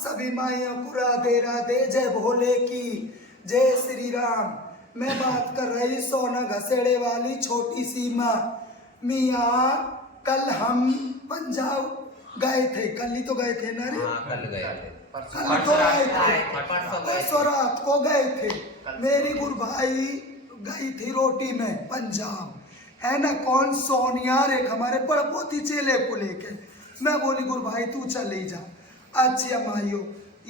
सभी माइयों को राधे राधे, जय भोले की, जय श्री राम। मैं बात कर रही सोना घसेड़े वाली छोटी सी माँ। मियाँ कल हम पंजाब गए थे, कल ही तो गए थे ना रे? कल गए थे, कल तो आए थे, परसों रात को गए थे। मेरी गुरभाई गई थी रोटी में पंजाब, है ना? कौन? सोनिया रे, हमारे पड़पोती चेले को लेके। मैं बोली गुरभाई तू चली जा। अच्छा माइयों,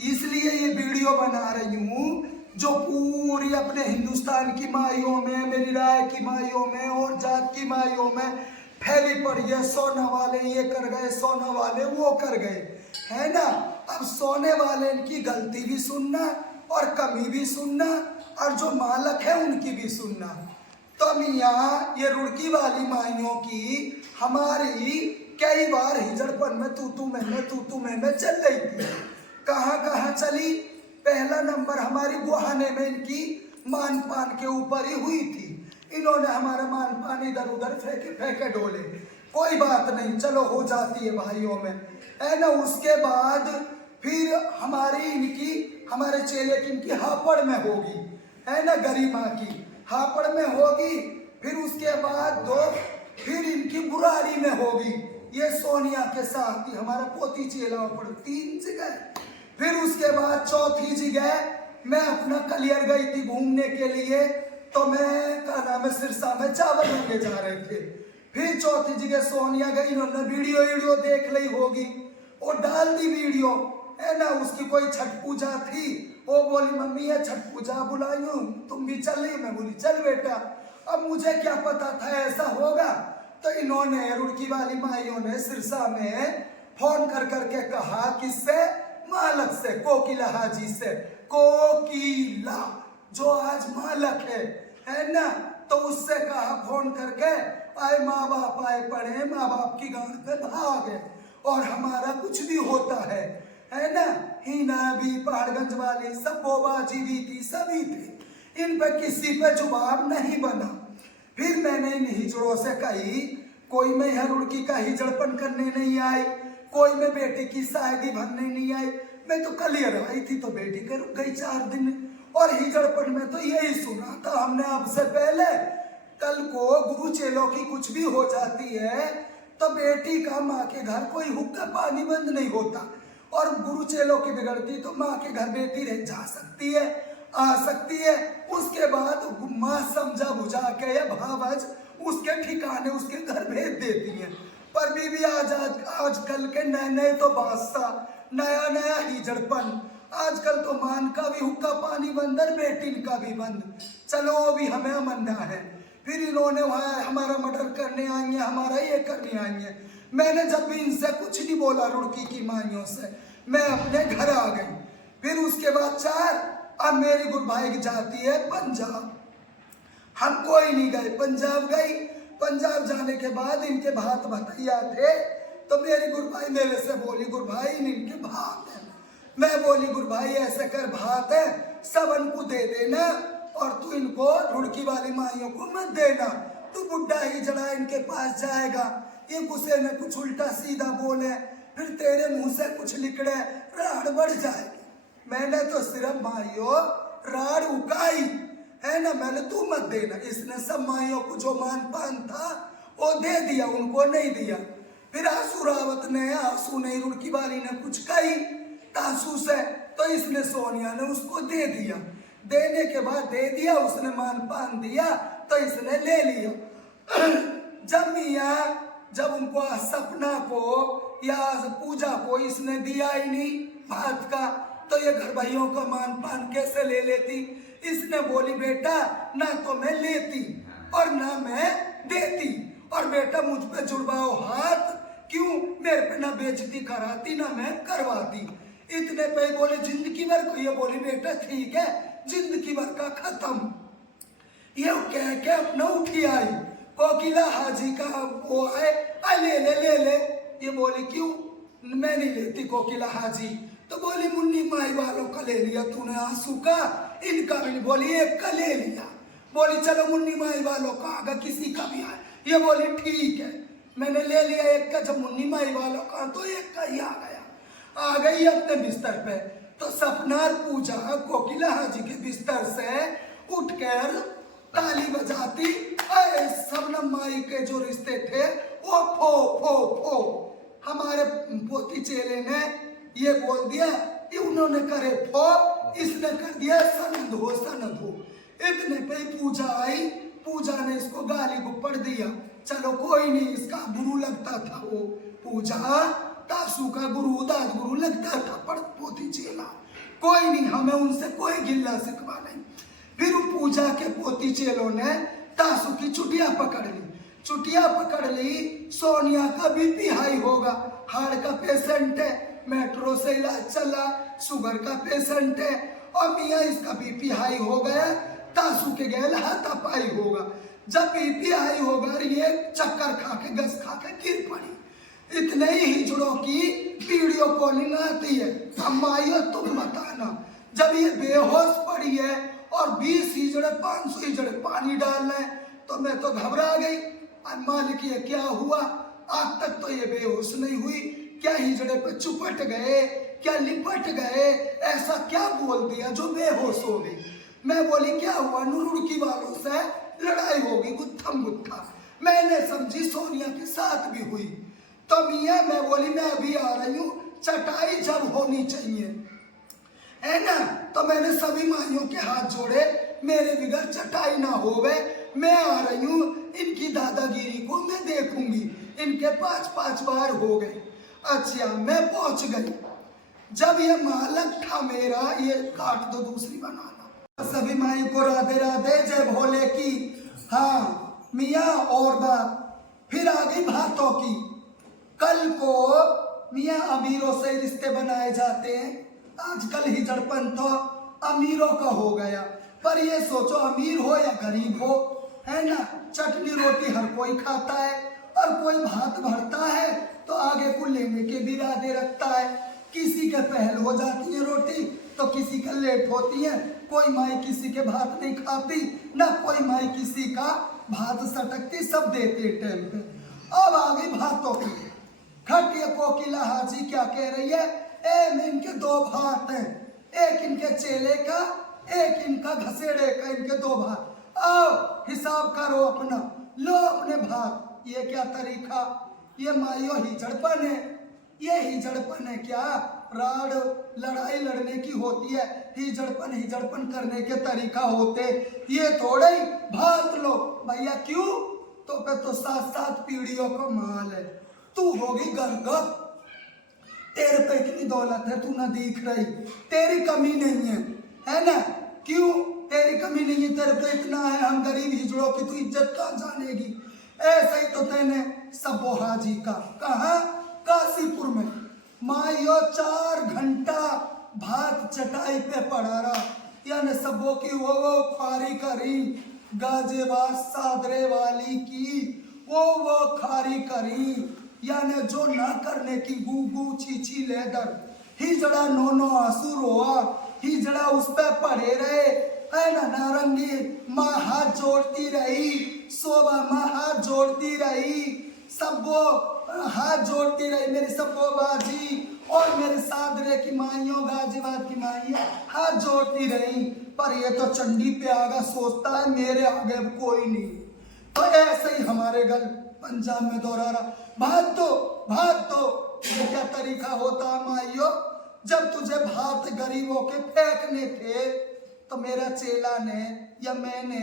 इसलिए ये वीडियो बना रही हूँ जो पूरी अपने हिंदुस्तान की माइयों में, मेरी राय की माइयों में और जात की माइयों में फैली पड़ी है। सोना वाले ये कर गए, सोना वाले वो कर गए, है ना? अब सोने वाले की गलती भी सुनना और कमी भी सुनना, और जो मालक है उनकी भी सुनना। तो मियाँ ये रुड़की वाली माइयों की हमारी कई बार हिजड़पन में तू में चल रही थी। कहाँ कहाँ चली? पहला नंबर हमारी बुहाने में इनकी मान पान के ऊपर ही हुई थी। इन्होंने हमारा मान पान इधर उधर फेंके डोले। कोई बात नहीं, चलो हो जाती है भाइयों में, है ना? उसके बाद फिर हमारे चेले की इनकी हापड़ में होगी, है ना? गरिमा की हापड़ में होगी। फिर उसके बाद फिर इनकी बुराड़ी में होगी। ये सोनिया के साथ ही हमारा पोती चेला पड़ 3 जगह। फिर उसके बाद चौथी जगह मैं अपना कलियर गई थी घूमने के लिए, तो मैं का नाम है सिरसा में चावल लेके जा रहे थे। फिर चौथी जगह सोनिया गई, इन्होंने वीडियो देख ली होगी और डाल दी वीडियो, है ना? उसकी कोई छठ पूजा थी, वो बोली मम्मी ये छठ पूजा बुलाई हूँ, तुम भी चल रही? मैं बोली चल बेटा। अब मुझे क्या पता था ऐसा होगा, तो इन्होंने रुड़की वाली माइयों ने सिरसा में फोन कर करके कहा, किससे? मालक से, कोकिला हाजी से। कोकिला जो आज मालक है ना? तो उससे कहा फोन करके, आए माँ बाप आए पड़े, माँ बाप की गांड पे भागे, और हमारा कुछ भी होता है ना? हीना भी, पहाड़गंज वाली सब, बोबाजी भी थी, सभी थे। इन पे किसी पे जुबान नहीं बना। फिर मैंने इन हिजड़ों से कही, कोई मैं यहाँ रुड़की का हिजड़पन करने नहीं आई, कोई मैं बेटी की शादी भरने नहीं आई। मैं तो कल ही आई थी, तो बेटी के रुक गई 4 दिन। और हिजड़पन में तो यही सुना था हमने आपसे पहले, कल को गुरु चेलों की कुछ भी हो जाती है तो बेटी का माँ के घर कोई हुक्का पानी बंद नहीं होता, और गुरु चेलों की बिगड़ती तो माँ के घर बेटी रह जा सकती है, आ सकती है। उसके बाद माँ समझा बुझा के या भावज उसके ठिकाने उसके घर भेज देती है। पर बीबी आजकल के नए तो बादशाह, नया हिजड़पन। आजकल तो मान का भी हुक्का पानी बंद और बेटिन का भी बंद। चलो वो भी हमें मन्ना है। फिर इन्होंने वहाँ हमारा मर्डर करने आई है, हमारा ये करने आई है। मैंने जब भी इनसे कुछ नहीं बोला रुड़की की माइयों से, मैं अपने घर आ गई। फिर उसके बाद 4 अब मेरी गुरभाई जाती है पंजाब। हम कोई नहीं गए, पंजाब गई। पंजाब जाने के बाद इनके भात भतैया थे, तो मेरी गुरभाई मेरे से बोली, गुरभाई इनके भात है। मैं बोली गुरभाई ऐसे कर, भात है सबन को दे देना, और तू इनको रुड़की वाली माइयों को मत देना। तू बुढ़ा ही जड़ा इनके पास जाएगा, ये गुस्से में कुछ उल्टा सीधा बोले, फिर तेरे मुंह से कुछ निकले, राड़ बढ़ जाएगी। मैंने तो सिर्फ माइयों राड़ उगाई, है ना? मैंने तू मत देना। इसने सब माइयों को जो मान पान था वो दे दिया, उनको नहीं दिया। फिर आंसू रावत ने, आंसू नहीं रुड़की वाली ने कुछ कही तासू से, तो इसने सोनिया ने उसको दे दिया। देने के बाद दे दिया, उसने मान पान दिया तो इसने ले लिया। जब उनको सपना को या पूजा को इसने दिया ही नहीं भात का, तो ये घर भाइयों का मान पान कैसे ले लेती? इसने बोली बेटा ना तो मैं लेती और ना मैं देती, और बेटा मुझ पे जुड़वाओ हाथ, क्यों? मेरे पे ना बेइज्जती कराती ना मैं करवाती। इतने पे बोले जिंदगी भर को, ये बोली बेटा ठीक है जिंदगी भर का खत्म। ये कह के अपना उठी आई। कोकिला हाजी का वो है, ले। ये बोली क्यों? मैं नहीं लेती कोकिला हाजी। तो बोली मुन्नी माई वालों का ले लिया तूने, आंसू का, इनका भी नहीं। बोली एक का ले लिया। बोली चलो मुन्नी माई वालों का आगा किसी का भी आए। ये बोली ठीक है, मैंने ले लिया एक का। जब मुन्नी माई वालों का तो एक का ही आ गया। आ गई अपने बिस्तर पे, तो सपनार पूजा कोकिला हाजी के बिस्तर से उठकर ताली बजाती, अरे सबनम माई के जो रिश्ते थे वो फो फो फो। हमारे पोती चेले ने ये बोल दिया कि उन्होंने करे फो, इसने कर दिया सनद हो सनद हो। इतने पे पूजा आई, पूजा ने इसको गाली गुप्पड़ दिया। चलो कोई नहीं, इसका गुरु लगता था वो पूजा, तासू का गुरु दाद गुरु लगता था पर पोती चेला, कोई नहीं, हमें उनसे कोई गिल्ला शिकवा नहीं। फिर पूजा के पोती चेलों ने तासू की चुटिया पकड़ ली, चुटिया पकड़ ली, सोनिया का बीपी हाई होगा, हार्ट का पेशेंट है, मेट्रो से इलाज चला, शुगर का पेशेंट है, और मियाँ इसका बीपी हाई हो गया, तासू के गैल हाथापाई होगा। जब बीपी हाई होगा ये चक्कर खा के गस खा के गिर पड़ी। इतने ही हिजड़ों की वीडियो कॉलिंग आती है, अम्माइयो तुम बताना, जब ये बेहोश पड़ी है और 20 हिजड़े 500 हिजड़े पानी डाल रहे हैं, तो मैं तो घबरा गई। मालिक ये क्या हुआ, आज तक तो ये बेहोश नहीं हुई, क्या हिजड़े पे चुपट गए, क्या लिपट गए, ऐसा क्या बोल दिया जो बेहोश हो गई। मैं बोली क्या हुआ, नुरुड़की वालों से लड़ाई होगी गुत्थम गुत्था। मैंने समझी सोनिया के साथ भी हुई, तो मियाँ मैं बोली मैं अभी आ रही हूँ, चटाई जब होनी चाहिए है ना, तो मैंने सभी माइयों के हाथ जोड़े, मेरे बिगड़ चटाई ना होवे, मैं आ रही हूँ, इनकी दादागिरी को मैं देखूंगी। इनके 5-5 बार हो गए। अच्छा मैं पहुंच गई, जब ये मालक था मेरा, ये काट दो दूसरी बनाना। सभी माई को राधे राधे, जय भोले की। हाँ मियाँ और बात फिर आ गई बातों की। कल को मियाँ अमीरों से रिश्ते बनाए जाते हैं, आजकल हिजड़पन तो अमीरों का हो गया, पर ये सोचो अमीर हो या गरीब हो, है ना, चटनी रोटी हर कोई खाता है, और कोई भात भरता है तो आगे को लेने के भी इरादे रखता है। किसी के पहल हो जाती है रोटी तो किसी का लेट होती है, कोई माई किसी के भात नहीं खाती, ना कोई माई किसी का भात सटकती, सब देते टाइम पे। अब आ गई भातों की खट। ये कोकिला हाजी क्या कह रही है, मैं इनके 2 भात हैं, एक इनके चेले का, एक इनका घसेड़े का, इनके 2 भात, आओ हिसाब करो अपना, लो अपने भात। ये क्या तरीका, ये माइयो हिजड़पन है, ये हिजड़पन है क्या, राड लड़ाई लड़ने की होती है, हिजड़पन हिजड़पन करने के तरीका होते, ये थोड़े ही भात लो भैया। क्यों, तो पे तो 7-7 पीढ़ियों का माल है, तू होगी गरगप, तेरे पे इतनी दौलत है, तू ना दिख रही, तेरी कमी नहीं है ना, क्यों तेरी कमी नहीं है, तेरे पे इतना है, हम गरीब हिजड़ों की तू इज्जत कहाँ जानेगी। ऐसा ही तो तेने सब्बो हाजी का, कहा काशीपुर में, माइयो 4 घंटा भात चटाई पे पड़ा रहा, यानी सब्बो की वो खारी करी, गाजेबाज सादरे वाली की वो खारी करी, यानी जो ना करने की गू छी लेदर। हिजड़ा नो आंसू रोआ, हिजड़ा उस पे पड़े रहे, है ना, नारंगी माँ हाथ जोड़ती रही, शोभा माँ हाथ जोड़ती रही, सबो हाथ जोड़ती रही, मेरी सब्बो बाजी और मेरे सादरे की माइयों, गाजीबाद की माइयाँ हाथ जोड़ती रही, पर ये तो चंडी पे आगा सोचता है मेरे आगे कोई नहीं। तो ऐसे ही हमारे गल पंजाब में दोहरा रहा, भात दो, ये क्या तरीका होता माइयों, जब तुझे भात गरीबों के फेंकने थे तो मेरा चेला ने या मैंने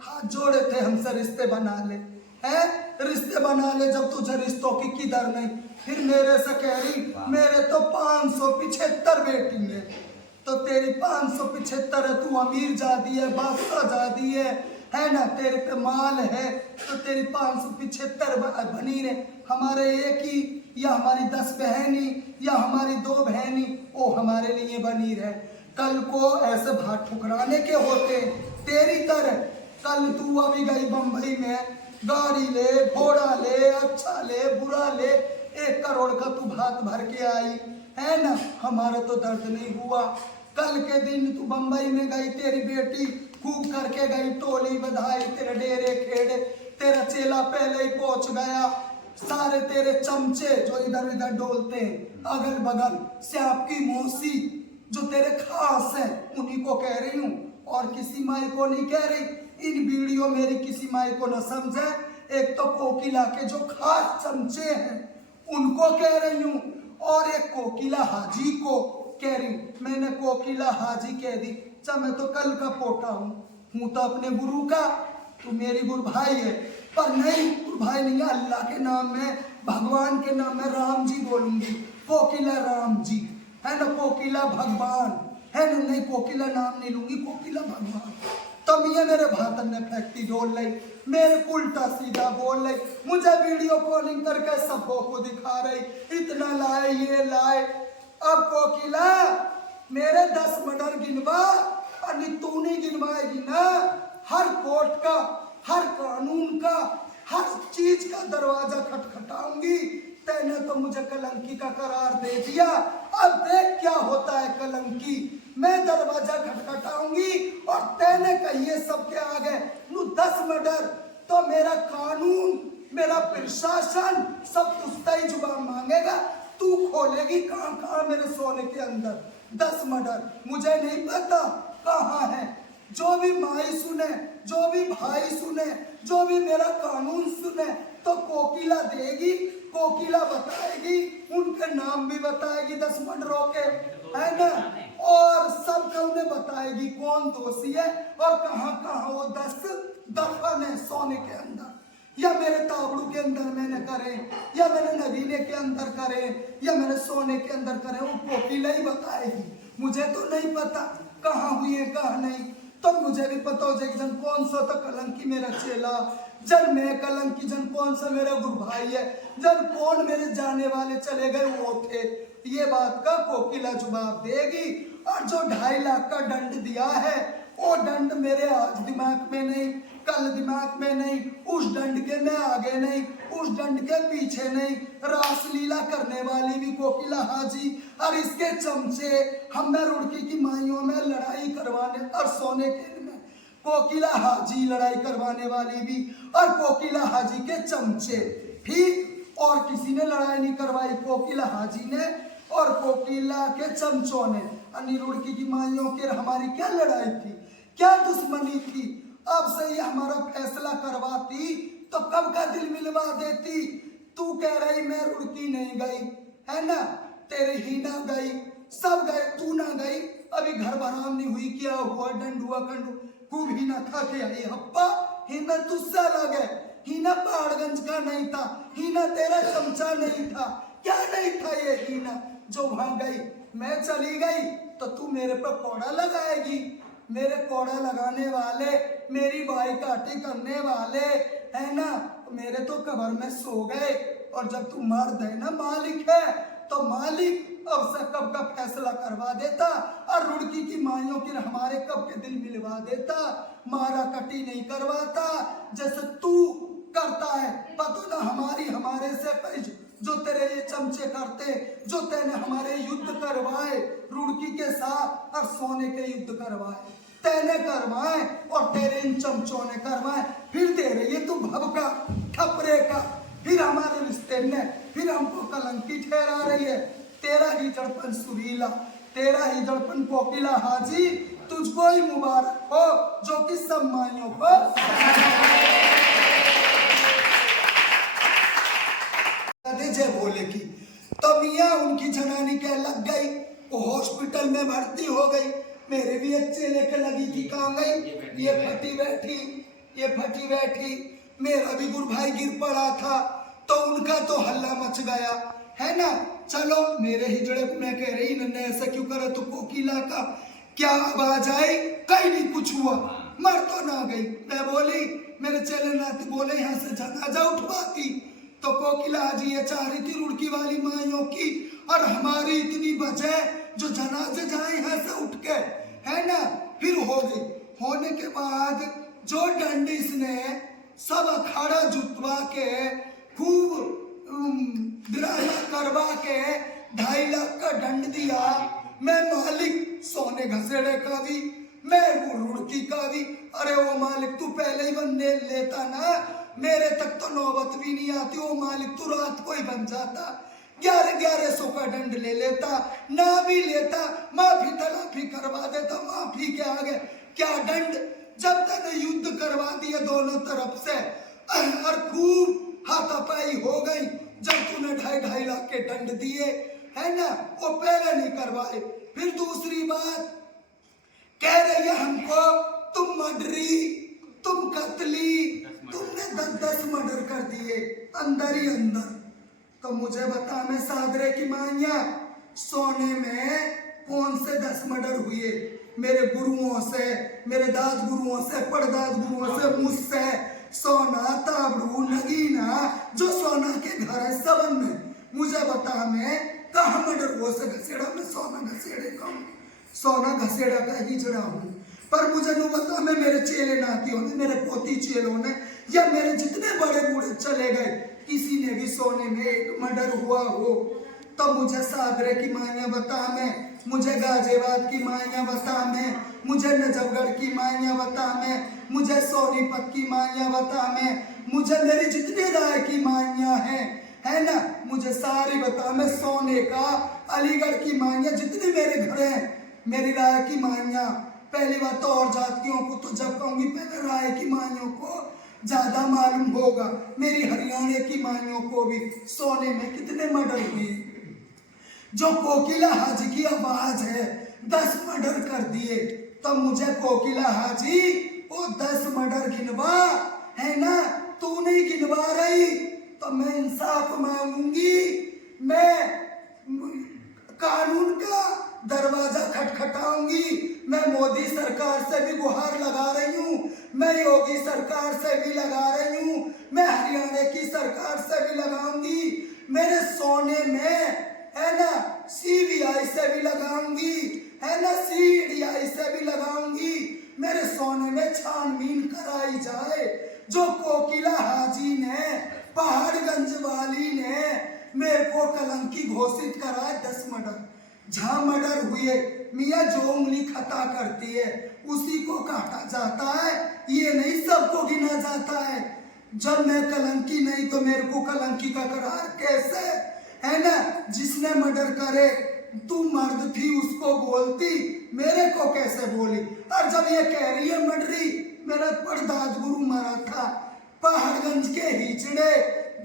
हाथ जोड़े थे, हमसे रिश्ते बना ले, है रिश्ते बना ले, जब तुझे रिश्तों की किधर नहीं। फिर मेरे से कह रही मेरे तो 575 बेटी है, तो तेरी 575 है, तू अमीर जादी है, बादशाह जादी है ना, तेरे पे माल है, तो तेरी 575 बनी रहे, हमारे एक ही या हमारी 10 बहनी या हमारी 2 बहनी वो हमारे लिए बनी रहे। कल को ऐसे भात ठुकराने के होते तेरी तरह। कल तू अभी गई बंबई में, गाड़ी ले, घोड़ा ले, अच्छा ले, बुरा ले, 1 करोड़ का तू भात भर के आई, है ना, हमारा तो दर्द नहीं हुआ। कल के दिन तू बंबई में गई, तेरी बेटी खूब करके गई, टोली बधाई, तेरे डेरे खेड़े, तेरा चेला पहले ही पहुंच गया, सारे तेरे चमचे जो इधर उधर डोलते हैं अगल बगल से, आपकी मौसी जो तेरे खास है, उन्हीं को कह रही हूँ और किसी माई को नहीं कह रही। इन वीडियो मेरी किसी माई को न समझे। एक तो कोकिला के जो खास चमचे हैं उनको कह रही हूँ और एक कोकिला हाजी को कह रही हूँ। मैंने कोकिला हाजी कह दी, अच्छा मैं तो कल का पोटा हूँ तो अपने गुरु का, तू मेरी गुरु भाई है। पर नहीं, गुरु भाई नहीं है, अल्लाह के नाम में, भगवान के नाम में राम जी बोलूंगी। कोकिला राम जी है ना, कोकिला भगवान है ना, नहीं कोकिला नाम नहीं लूंगी, कोकिला भगवान। तब ये मेरे भातन ने फैक्ट्री डोल ली, मेरे उल्टा सीधा बोल रही, मुझे वीडियो कॉलिंग करके सबको को दिखा रही, इतना लाए ये लाए। अब कोकिला मेरे 10 मर्डर गिनवा, और तू नहीं गिनवाएगी ना। हर कोर्ट का, हर कानून का, हर चीज का दरवाजा खटखटाऊंगी। तैने तो मुझे कलंकी का करार दे दिया, अब देख क्या होता है कलंकी। मैं दरवाजा खटखटाऊंगी और तैने कहिए सबके आगे 10 मर्डर, तो मेरा कानून, मेरा प्रशासन सब तुझसे ही जुबान मांगेगा। तू खोलेगी कहाँ कहाँ मेरे सोने के अंदर 10 मर्डर, मुझे नहीं पता कहाँ है। जो भी माई सुने, जो भी भाई सुने, जो भी मेरा कानून सुने, तो कोकिला देगी, कोकिला बताएगी, उनके नाम भी बताएगी 10 मर्डरों के, है ना, और सबका उन्हें बताएगी कौन दोषी है और कहाँ कहाँ वो 10 दफन है सोने के अंदर, या मेरे ताबड़ू के अंदर मैंने करे, या मैंने नगीने के अंदर करे, या मैंने सोने के अंदर करे, वो कोकिला ही बताएगी। मुझे तो नहीं पता कहाँ हुई है कहाँ नहीं। तो मुझे भी पता हो जाएगी जन कौन सा तो कलंकी मेरा चेला, जन मैं कलंकी, जन कौन सा मेरा गुरु भाई है, जन कौन मेरे जाने वाले चले गए वो थे। ये बात का कोकिला जवाब देगी। और जो 2.5 लाख का दंड दिया है, वो दंड मेरे आज दिमाग में नहीं, कल दिमाग में नहीं, उस दंड के मैं आगे नहीं, उस दंड के पीछे नहीं। रासलीला करने वाली भी कोकिला हाजी और इसके चमचे, हम में रुड़की की माइयों में लड़ाई करवाने और सोने के में कोकिला हाजी लड़ाई करवाने वाली भी, और कोकिला हाजी के चमचे ठीक, और किसी ने लड़ाई नहीं करवाई, कोकिला हाजी ने और कोकिला के चमचों ने। रुड़की की माइयों के हमारी क्या लड़ाई थी, क्या दुश्मनी थी। अब से ये हमारा फैसला करवाती तो कब का दिल मिलवा देती। तू कह रही मैं रुड़की नहीं गई, है ना, तेरे ही ना गई, सब गए, तू ना गई। अभी घर बराम नहीं हुई, क्या हुआ, दंड हुआ, कंडू खूब ही ना खा के आई हप्पा। हिना तुझसे लगे, हिना पहाड़गंज का नहीं था, हिना तेरा चमचा नहीं था, क्या नहीं था ये हिना जो वहां गई। मैं चली गई तो तू मेरे पर कोड़ा लगाएगी। मेरे कोड़ा लगाने वाले, मेरी बाई काटी करने वाले, है ना, मेरे तो कब्र में सो गए। और जब तू मर्द है ना, मालिक है, तो मालिक अब से कब का फैसला करवा देता और रुड़की की माइयों की हमारे कब के दिल मिलवा देता, मारा कटी नहीं करवाता जैसे तू करता है। पता ना हमारी हमारे से जो तेरे ये चमचे करते, जो तेने हमारे युद्ध करवाए रुड़की के साथ और सोने के युद्ध करवाए, तेने करवाए और तेरे इन चमचों ने करवाए। फिर तेरे ये तू भबका खपरे का, फिर हमारे रिश्ते ने फिर हमको कलंकी ठहरा रही है। तेरा ही दड़पन सुरीला, तेरा ही दड़पन कोकिला हाजी, तुझको ही मुबारक हो जो कि सब माइयों को जय भोले की। तब मियाँ उनकी जनानी क्या लग गई, वो हॉस्पिटल में भर्ती हो गई। मेरे भी अच्छे लेकर लगी थी, कहाँ गई, ये फटी बैठी, ये फटी बैठी। मेरा भी गुरु भाई गिर पड़ा था तो उनका तो हल्ला मच गया, है ना। चलो मेरे हिजड़े में कह रही नन्ने ऐसा क्यों करे, तो कोकिला का क्या आवाज आई, कहीं नहीं कुछ हुआ, मर तो ना गई। मैं बोली, मेरे चले नाती बोले यहाँ से जनाजा उठवाती, तो कोकिला जी ये चाह रही थी रुड़की वाली माइयों की और हमारी इतनी बचे जो जनाजे जाए यहाँ से उठ के, है ना। फिर हो गई, होने के बाद जो डंडिस ने सब अखाड़ा जुटवा के खूब ड्रामा करवा के 2.5 लाख का दंड दिया। मैं मालिक सोने घसेड़े का भी, मैं रुड़की का भी। अरे वो मालिक तू पहले ही बनने लेता ना मेरे तक तो नौबत भी नहीं आती। ओ मालिक तू रात को ही बन जाता, 1100 का दंड ले लेता, ना भी लेता माफी तलाफी करवा देता। माफी के आगे क्या दंड, जब तक युद्ध करवा दिए दोनों तरफ से और खूब हाथापाई हो गई। जब तूने 2.5 लाख के दंड दिए है ना, वो पहले नहीं करवाए। फिर दूसरी बात कह रही है हमको, तुम मर्डरी, तुम कत्ली, तुमने 10 मर्डर कर दिए अंदर ही अंदर। तो मुझे बता, मैं सादरे की मानिया सोने में कौन से 10 मर्डर हुए? मेरे गुरुओं से, मेरे दाद गुरुओं से, पड़दाद गुरुओं से, मुझसे सोना, ताबड़ू, नगीना जो सोना के घर है सबन में। मुझे बता मैं कहाँ मर्डर हो से घसेड़ा? मैं सोना घसेड़े का हूँ, सोना घसेड़ा का ही जड़ा हूँ। पर मुझे नहीं बता, मैं मेरे चेले नातियों ने, मेरे पोती चेलों ने, या मेरे जितने बड़े बूढ़े चले गए, किसी ने भी सोने में एक मर्डर हुआ हो? तो मुझे सादरे की माइयां बता मैं, मुझे गाजियाबाद की माइयां बता मैं, मुझे नजफगढ़ की माइयां बता मैं, मुझे सोनीपत की माइयां बता मैं, मुझे मेरी जितनी राय की माइयां हैं है ना, मुझे सारी बता मैं। सोने का अलीगढ़ की माइयां जितनी मेरे घर हैं, मेरी राय की माइयां। पहली बात तो और जातियों को तो जब कहूंगी पहले राय की माइयों को ज्यादा मालूम होगा। मेरी हरियाणा की माइयों को भी सोने में कितने मर्डर हुए। जो कोकिला हाजी की आवाज है 10 मर्डर कर दिए। तो मुझे कोकिला हाजी वो 10 मर्डर गिनवा है ना, तू नहीं गिनवा रही तो मैं इंसाफ मांगूंगी। मैं कानून का दरवाजा खटखटाऊंगी। मैं मोदी सरकार से भी गुहार लगा रही हूँ, मैं योगी सरकार से भी लगा रही हूँ, मैं हरियाणा की सरकार से भी लगाऊंगी। मेरे सोने में है ना सीबीआई से भी लगाऊंगी, है ना सीडीआई से भी लगाऊंगी। मेरे सोने में छानबीन कराई जाए। जो कोकिला हाजी ने, पहाड़गंज वाली ने मेरे को कलंकी घोषित करा 10 मर्डर। जहां मर्डर हुए मियाँ जो उंगली खता करती है उसी को काटा जाता है, ये नहीं सबको गिना जाता है। जब मैं कलंकी नहीं तो मेरे को कलंकी का करार कैसे, है ना? जिसने मर्डर करे तू मर्द थी उसको बोलती, मेरे को कैसे बोली? और जब ये कह रही है मर्डरी, मेरा परदाद गुरु मरा था पहाड़गंज के हिचड़े,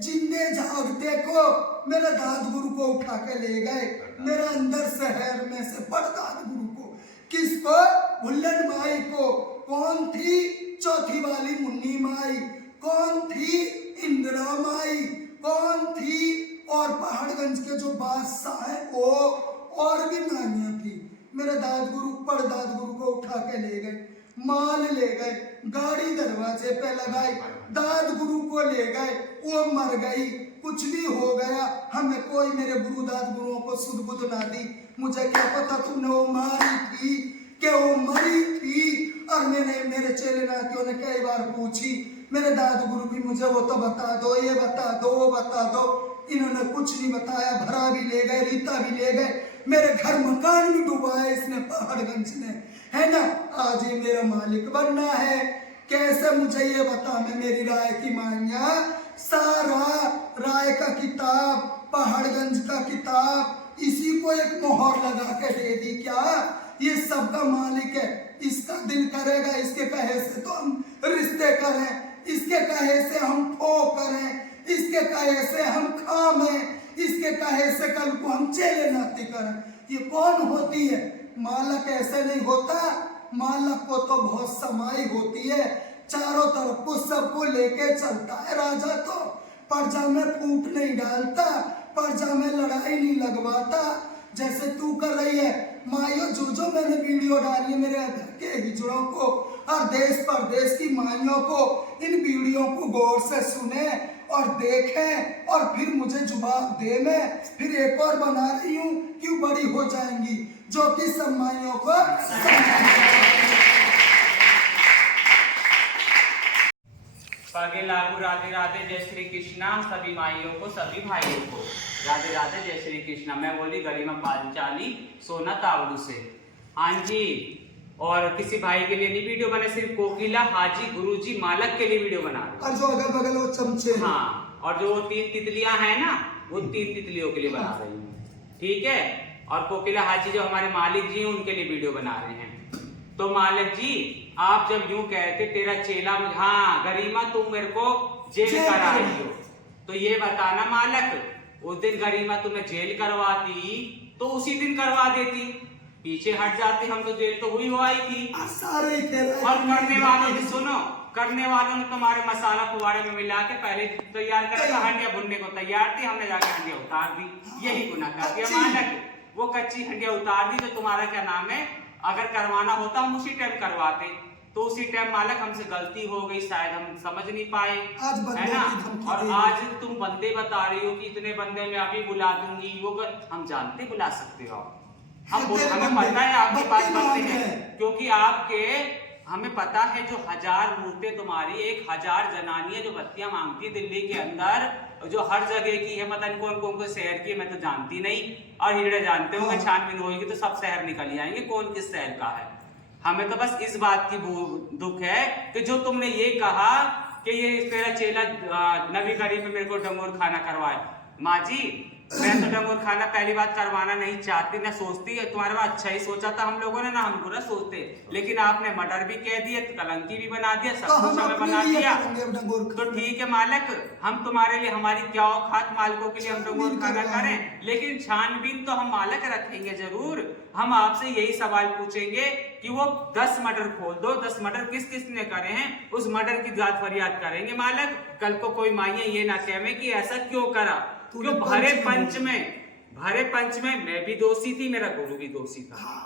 जिंदे जागते को मेरे दाद गुरु को उठा के ले गए। मेरा अंदर शहर में से परदाद गुरु को, किसको? भुल्लन माई को। कौन थी? चौथी वाली मुन्नी माई। कौन थी? इंदिरा माई। कौन थी? और पहाड़गंज के जो बादशाह है वो, और भी माइयां थी। मेरे दाद गुरु परदाद गुरु को उठा के ले गए, माल ले गए, गाड़ी दरवाजे पे लगाई, दाद गुरु को ले गए, वो मर गई, कुछ भी हो गया, हमें कोई मेरे गुरु दाद गुरुओं को सुध बुध ना दी। मुझे क्या पता तुमने वो मारी थी कि वो मरी थी। और मैंने, मेरे चेले नातियों ने कई बार पूछी, मेरे दाद गुरु भी मुझे वो तो बता दो, ये बता दो, वो बता दो। इन्होंने कुछ नहीं बताया। भरा भी ले गए, रीता भी ले गए, मेरे घर मकान भी डुबाए इसने पहाड़गंज ने, है ना? आज ये मेरा मालिक बनना है। कैसे? मुझे ये बता। मैं मेरी राय की मानिया सारा राय का किताब, पहाड़गंज का किताब इसी को एक मोहर लगा के दे दी क्या? ये सबका मालिक है, इसका दिल करेगा इसके कहे से तो हम रिश्ते करें, इसके कहे से हम ठो करें, इसके कहे से हम खामें, इसके कहे से कल को हम चेले नाती करें। ये कौन होती है? मालक ऐसे नहीं होता। मालक को तो बहुत समाई होती है, चारों तरफ को सबको लेके चलता है राजा। तो प्रजा में फूट नहीं डालता, प्रजा में लड़ाई नहीं लगवाता जैसे तू कर रही है। माइयों जो मैंने वीडियो डाली है मेरे घर के हिजड़ों को और देश परदेश की माइयों को, इन वीडियो को गौर से सुने और देखें और फिर मुझे जवाब दे। मैं फिर एक और बना रही हूँ, क्यों बड़ी हो जाएंगी, जो कि सब माइयों को आगे लागू। राधे राधे, जय श्री कृष्णा सभी माइयों को, सभी भाइयों को राधे राधे, जय श्री कृष्णा। मैं बोली गरिमा पांचाली सोना तावड़ू से। हाँ जी, और किसी भाई के लिए नहीं वीडियो बना, सिर्फ कोकिला हाजी गुरुजी मालक के लिए वीडियो बना रहे हैं। और जो अगल बगल वो चमचे हैं। हाँ, और जो 3 तितलियां हैं ना, वो 3 तितलियों के लिए बना रही हूँ, ठीक है। और कोकिला हाजी जो हमारे मालिक जी हैं उनके लिए वीडियो बना रहे हैं। तो मालिक जी आप जब यूं कहते तेरा चेला, हाँ गरिमा तुम मेरे को जेल करा रही हो, तो ये बताना मालक उस दिन गरिमा तुम्हें जेल करवाती तो उसी दिन करवा देती, पीछे हट जाते हम तो जेल तो हुई हो आई थी। सारे और करने वालों ने सुनो, करने वालों ने तुम्हारे मसाला फुवाड़े में मिला के पहले तैयार करा, हंडिया भुनने को तैयार थी, हमने जाके हंडिया उतार दी, यही गुनाह कर दिया मालक। वो कच्ची हंडिया उतार दी तो तुम्हारा क्या नाम है, अगर करवाना होता हम उसी टाइम करवाते, तो उसी टाइम मालक हमसे गलती हो गई, शायद हम समझ नहीं पाए, है ना। और आज तुम बंदे बता रही हो कि इतने बंदे मैं अभी बुला दूंगी, वो हम जानते बुला सकते हो, हमें पता है आपके पास बंदे हैं, क्योंकि आपके हमें पता है जो 1000 मूर्तें तुम्हारी, 1000 जनानियां जो बत्तियां मांगती है दिल्ली के अंदर, जो हर जगह की है, पता नहीं कौन कौन को शहर की है, मैं तो जानती नहीं, और हिजड़े जानते होंगे, छानबीन होगी तो सब शहर निकल जाएंगे कौन किस शहर का है। हमें तो बस इस बात की दुख है कि जो तुमने ये कहा कि ये तेरा चेला नबी करीम में मेरे को डंगोर खाना करवाए, माँ जी मैं तो डंगोर खाना पहली बात करवाना नहीं चाहती, ना सोचती है, तुम्हारे बात अच्छा ही सोचा था हम लोगों ने, ना हम बुरा सोचते, लेकिन आपने मर्डर भी कह दिया, कलंकी भी बना दिया, सब कुछ हमें बना दिया, तो ठीक है मालक, हम तुम्हारे लिए, हमारी क्या औकात मालिकों के लिए हम डंगोर खाना करें, लेकिन छानबीन तो हम मालक रखेंगे जरूर। हम आपसे यही सवाल पूछेंगे कि वो 10 मर्डर खोल दो, 10 मर्डर किस किस ने करे हैं, उस मर्डर की जात फरियाद करेंगे मालक, कल को कोई माइया ये ना कहे कि ऐसा क्यों करा, क्यों भरे पंच में मैं भी दोषी थी, मेरा गुरु भी दोषी था,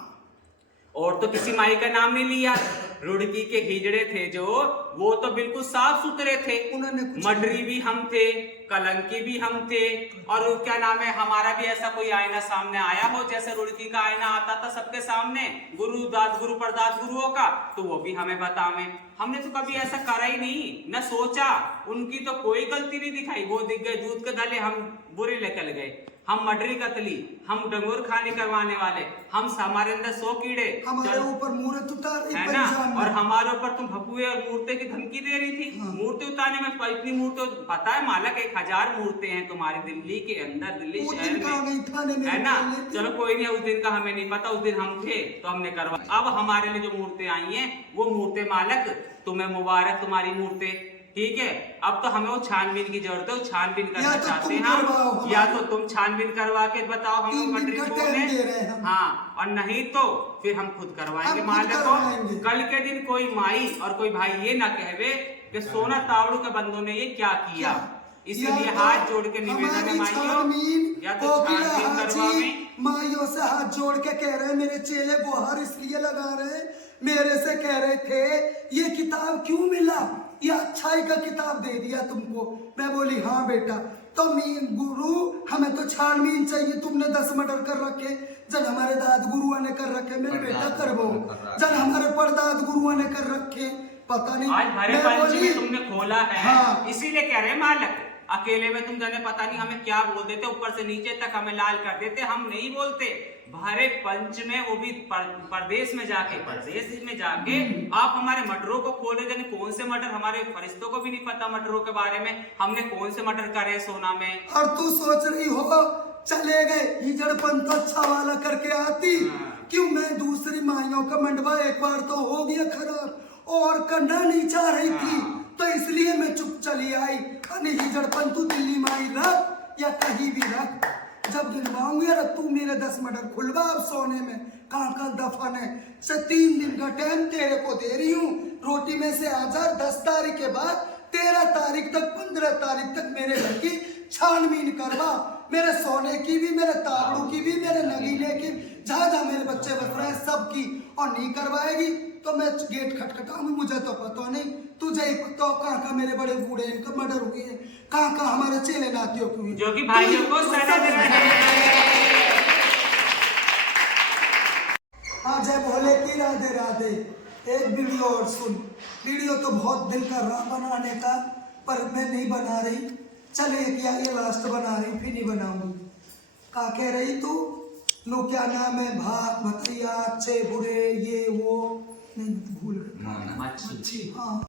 और तो किसी माई का नाम नहीं लिया। रुड़की के हिजड़े थे जो, वो तो बिल्कुल साफ सुथरे थे, मडरी भी हम थे, कलंकी भी हम थे, और क्या नाम है, हमारा भी ऐसा कोई आईना सामने आया हो जैसे रुड़की का आईना आता था सबके सामने गुरु दाद गुरु परदाद गुरुओं का, तो वो भी हमें बतावे। हमने तो कभी ऐसा करा ही नहीं, न सोचा, उनकी तो कोई गलती नहीं दिखाई, वो दिख गए दूध के दले, हम बुरे निकल गए, हम मडरी कतली, हम डंगोर खाने करवाने वाले, हम हमारे अंदर 100 कीड़े, हमारे ऊपर मूर्त उतार है ना, और हमारे ऊपर तुम भपुए और मूर्ते की धमकी दे रही थी। हाँ। मूर्ति उतारने में इतनी मूर्ति, पता है मालक 1000 मूर्तें हैं तुम्हारी दिल्ली के अंदर, दिल्ली शहर में, है ना। चलो कोई नहीं, उस दिन का हमें नहीं पता, उस दिन हम थे तो हमने करवाया। अब हमारे लिए जो मूर्तें आई हैं वो मूर्तें मालक तुम्हें मुबारक, तुम्हारी मूर्तें, ठीक है। अब तो हमें वो छानबीन की जरूरत है, वो छानबीन करना चाहते हैं हम, या तो तुम छानबीन करवा के बताओ हम मटरी कौन है, हाँ, और नहीं तो फिर हम खुद करवाएंगे मालक को। कल के दिन कोई माई और कोई भाई ये ना कहवे कि सोना तावड़ू के बंदों ने ये क्या किया, इसीलिए हाथ जोड़ के निवेदन है माइयों, या तो छानबीन करवावे। माइयों से हाथ जोड़ के कह रहे हैं, मेरे चेले गुहार इसलिए लगा रहे, मेरे से कह रहे थे ये किताब क्यों मिला, ये अच्छाई का किताब दे दिया तुमको। मैं बोली हाँ बेटा, तो गुरु हमें तो छानबीन चाहिए, तुमने 10 मर्डर कर रखे, जन हमारे दाद गुरुआ ने कर रखे, मेरे बेटा करवो, जन हमारे परदाद गुरुआ ने कर रखे, पता नहीं आज भरे पंच में तुमने खोला है। हाँ। इसीलिए कह रहे मालक, अकेले में तुम जाने पता नहीं हमें क्या बोल देते, ऊपर से नीचे तक हमें लाल कर देते, हम नहीं बोलते। भरे पंच में, वो भी परदेश में जाके आप हमारे मर्डरों को खोले, जाने कौन से मर्डर, हमारे फरिश्तों को भी नहीं पता मर्डरों के बारे में, हमने कौन से मर्डर करे सोना में। और तू सोच रही हो चले गए हिजड़ पंथ अच्छा वाला करके आती। हाँ। क्यों, मैं दूसरी माइयों का मंडवा एक बार तो हो गया खराब और करना नहीं चाह रही थी। हाँ। तो इसलिए मैं चुप चली आई, हिजड़ पंथ तू दिल्ली माई रख या कहीं भी रख, जब गिनवाऊंगी यार तू मेरे 10 मर्डर खुलवा अब सोने में, कहाँ दफन है। 3 दिन का टाइम तेरे को दे रही हूँ, रोटी में से आजा, 10 तारीख के बाद 13 तारीख तक 15 तारीख तक मेरे घर की छानबीन करवा, मेरे सोने की भी, मेरे ताबड़ू की भी, मेरे नगीने की, जहाँ जहाँ मेरे बच्चे बस रहे सब की, और नहीं करवाएगी तो मैं गेट खटखटाऊंगी, मुझे तो पता नहीं, तुझे ही पता हो कहाँ कहाँ मेरे बड़े बूढ़े इनका मर्डर हुई है, कहाँ कहाँ हमारे चेले नातियों की हुई, जो कि भाइयों को सजा दे रहे हैं। हाँ जय भोले की राधे राधे। एक वीडियो और सुन, वीडियो तो बहुत दिल कर रहा बनाने का, पर मैं नहीं बना रही, चले क्या ये लास्ट बना रही, फिर नहीं बनाऊंगी। क्या कह रही तू? लो क्या नाम है, भात भतैया अच्छे बुरे ये वो, नहीं मैं तो भूल गया। मच्छी। हाँ